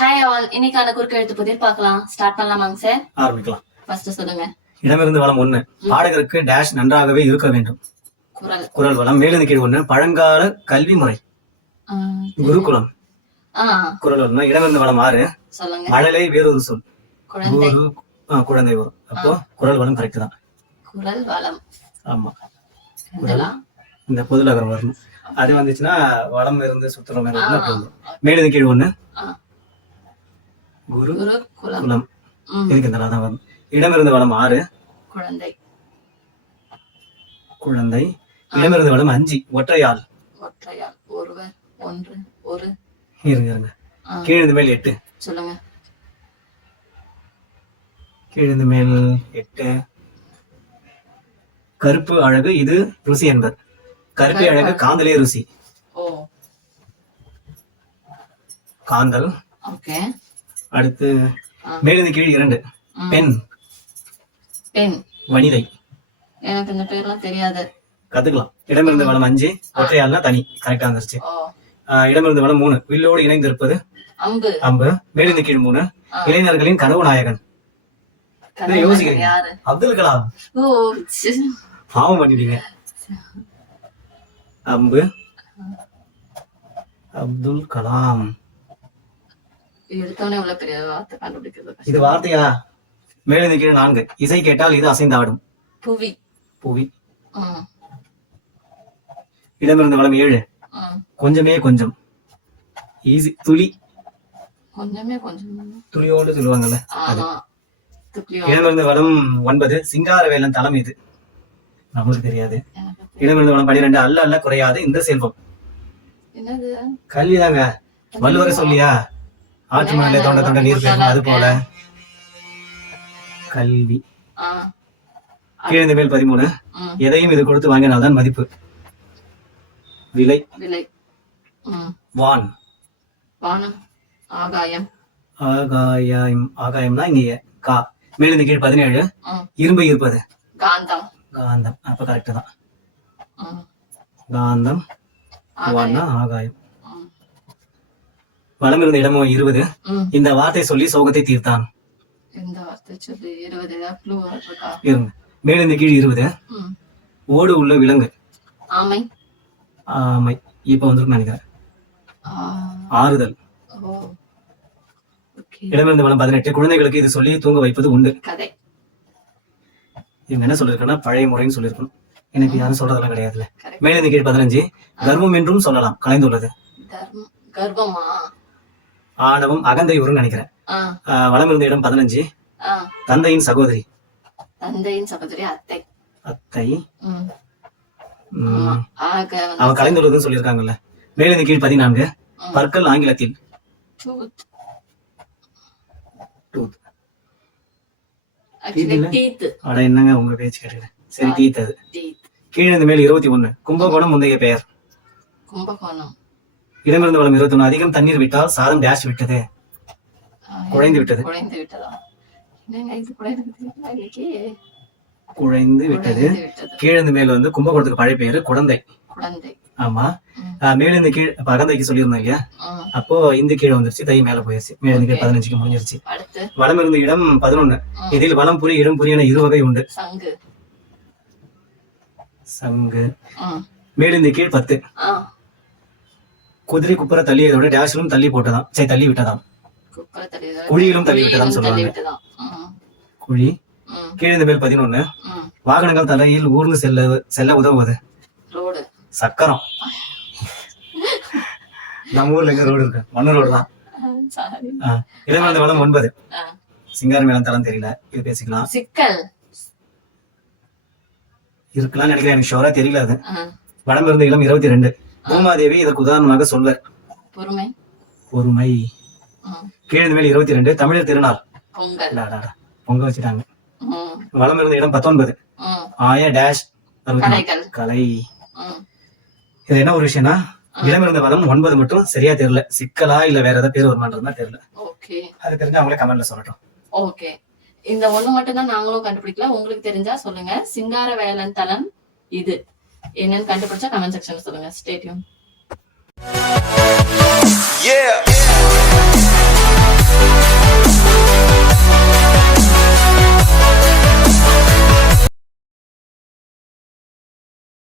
Hi all இன்னைக்கான குறுக்கெழுத்து புதிர் பார்க்கலாம். ஸ்டார்ட் பண்ணலாமாங்க சார் ஆரம்பிக்கலாம். ஃபர்ஸ்ட் சொல்லுங்க. இடமிருந்து வளம் ஒண்ணு. பாடகருக்கு டேஷ் நன்றாகவே இருக்க வேண்டும். குரல். குரல் வளம். மேலிருந்து கீழ் ஒண்ணு. பழங்கால கல்வி முறை. குருகுலம். குரல் வளம். இடமிருந்து வளம் ஆறு. சொல்லுங்க. மழலை வேறொரு சொல். குழந்தை. குழந்தை வரும். அப்போ குரல் வளம் கரெக்ட் தான். குரல் வளம். ஆமா. இந்த பொதுநகரம் வரணும். அது வந்துச்சுன்னா வளம் இருந்து வந்துரும். மேலிருந்து கீழ் ஒண்ணு. குரு குலம். இதுக்கு இந்த தான் வரும். இடமிருந்து வளம் ஆறு. குழந்தை. குழந்தை. இடமிருந்து வளம் அஞ்சு. ஒற்றையாள். ஒற்றையாள். ஒருவர் ஒன்று ஒரு. இருங்க இருங்க. கீழிருந்து மேல் எட்டு. சொல்லுங்க. கீழிருந்து மேல் எட்டு. கருப்பு அழகு இது ருசி என்பர். கருப்பு. அழகு காந்தலே ருசி. ஓ. காந்தல். ஓகே. அடுத்து ஆ. மேலிருந்து கீழ் இரண்டு. பெண். பெண். வனிதை. எனக்கு இந்த பேர்லாம் தெரியாது. கத்துக்கலாம். இடமிருந்து வளம் அஞ்சு ஒற்றையாள்னா தனி. கரெக்டா வந்துருச்சு இடமிருந்து வளம் மூணு. வில்லோடு இணைந்திருப்பது அம்பு. அம்பு. மேலிருந்து கீழ் மூணு. இளைஞர்களின் கனவு நாயகன். யோசிக்கிறீங்க அப்துல் கலாம். பாவம் பண்ணிட்டீங்க. அம்பு. அப்துல் கலாம். எடுத்தோடனே இவ்வளவு பெரிய வார்த்தை கண்டுபிடிக்கிறது கஷ்டம். இது வார்த்தையா? மேலிருந்து கீழ் நான்கு. இசை கேட்டால் இது அசைந்தாடும் புவி. புவி. இடமிருந்து வளம் ஏழு. கொஞ்சமே கொஞ்சம். ஈஸி துளி. கொஞ்சமே கொஞ்சம். துளியோடு சொல்லுவாங்கல்ல இடமிருந்து வளம் ஒன்பது. சிங்காரவேலன் தலம் இது. நம்மளுக்கு தெரியாது. இடமிருந்து வளம் பனிரெண்டு. அல்ல அல்ல குறையாது. இந்த செல்வம். என்னது? கல்விதாங்க. வள்ளுவரை சொல்லியா? ஆற்று மணலை தொண்ட தொண்ட நீர் பெருகும் அது போல. கல்வி. கீழந்த மேல் பதிமூணு. எதையும் இது கொடுத்து வாங்கினால்தான் மதிப்பு. விலை. விலை. வான். வானம். ஆகாயம். ஆகாயம். ஆகாயம்னா இங்க கா. மேலிருந்து கீழ் பதினேழு. இரும்பு இருப்பது. காந்தம். காந்தம். அப்ப கரெக்ட் தான். காந்தம். வான்னா ஆகாயம். ம் வலம் இருந்த இடமும் இருபது இந்த வார்த்தை சொல்லி சோகத்தை தீர்த்தான். இருங்க. மேலிருந்து கீழ் இருபது. ஓடு உள்ள விலங்கு. ஆமை. ஆமை. இப்ப வந்துருக்கு நினைக்கிறேன். ஆறுதல். இடமிருந்து வளம் பதினெட்டு. குழந்தைகளுக்கு இது சொல்லி தூங்க வைப்பது உண்டு. கதை. இவங்க என்ன சொல்லிருக்கேன்னா பழைய முறைன்னு சொல்லியிருக்கணும் எனக்கு யாரும் சொல்றதெல்லாம் கிடையாதுல்ல. கரெக்ட் மேலிருந்து கீழ் பதினஞ்சு. கர்வம் என்றும் சொல்லலாம். கலைந்துள்ளது. கர்ப்பமா ஆணவம் அகந்தை வரும்னு நினைக்கிறேன். வலம் இருந்த இடம் பதினஞ்சு. தந்தையின் சகோதரி. தந்தையின் சகோதரி அத்தை. அத்தை. அவன் கலைந்துள்ளதுன்னு சொல்லியிருக்காங்கல்ல. மேலிருந்து கீழ் பதினான்கு. பற்கள் ஆங்கிலத்தில். அட என்னங்க உங்க பேச்சு கேட்டுக்கிறேன் சரி டீத் அது. கீழிருந்து மேல் இருபத்தி ஒண்ணு கும்பகோணம் முந்தைய பெயர். கும்பகோணம். இடமிருந்து வளம் இருபத்தி ஒண்ணு அதிகம் தண்ணீர் விட்டால் சாதம் டேஷ் விட்டது. குழைந்து விட்டது. குழைந்து விட்டதா? குழைந்து விட்டது? குழைந்து மேல் வந்து கும்பகோணத்துக்கு பழைய பெயர் குழந்தை. ஆமா. மேலிருந்து கீழ் இப்ப அகந்தைக்கு சொல்லியிருந்தோம் இல்லையா. அப்போ இந்த கீழே வந்துருச்சு தை மேல போயிருச்சு மேலிருந்து கீழ். பதினஞ்சுக்கு முடிஞ்சிருச்சு. வலம் இருந்த இடம் பதினொன்னு. இதில் வலம் புரி இடம் புரி என இரு வகை உண்டு. சங்கு. மேலிருந்து கீழ் பத்து. குதிரை குப்புற தள்ளியதோட டேஷிலும் தள்ளி போட்டதாம். சரி தள்ளி விட்டதாம். குழியிலும் தள்ளி விட்டதாம் சொல்லுவாங்க. குழி. கீழிருந்து மேல் பதினொன்னு. வாகனங்கள் தலையில் ஊர்ந்து செல்ல செல்ல உதவுவது. சக்கரம். நம்ம ஊர்ல எங்க ரோடு இருக்கு? மண்ணு ரோடு தான். இடமிருந்து வளம் ஒன்பது. சிங்கார மேளம் தரம் தெரியல. இது பேசிக்கலாம். சிக்கல். இருக்கலாம் நினைக்கிறேன். எனக்கு ஷோரா தெரியல அது. வடம் இருந்த இளம் இருபத்தி ரெண்டு. பூமாதேவி இதற்கு உதாரணமாக சொல்வர் பொறுமை. பொறுமை. கீழிருந்து மேல் இருபத்தி ரெண்டு தமிழர் திருநாள். பொங்க வச்சுட்டாங்க. ம். வலம் இருந்த இடம் பத்தொன்பது. ஆய டேஷ் கலை. இது என்ன ஒரு விஷயம்னா இடம் இருந்த வளம் ஒன்பது மட்டும் சரியா தெரியல. சிக்கலா இல்ல வேற ஏதாவது பேர் வருமானதுதான் தெரியல. ஓகே. அது தெரிஞ்சு அவங்களே கமெண்ட்ல சொல்லட்டும். ஓகே. இந்த ஒண்ணு மட்டும் தான் நாங்களும் கண்டுபிடிக்கல. உங்களுக்கு தெரிஞ்சா சொல்லுங்க. சிங்கார வேலன் தலம் இது. என்னன்னு கண்டுபிடிச்சா கமெண்ட் செக்ஷன்ல சொல்லுங்க ஸ்டேடியம் Yeah.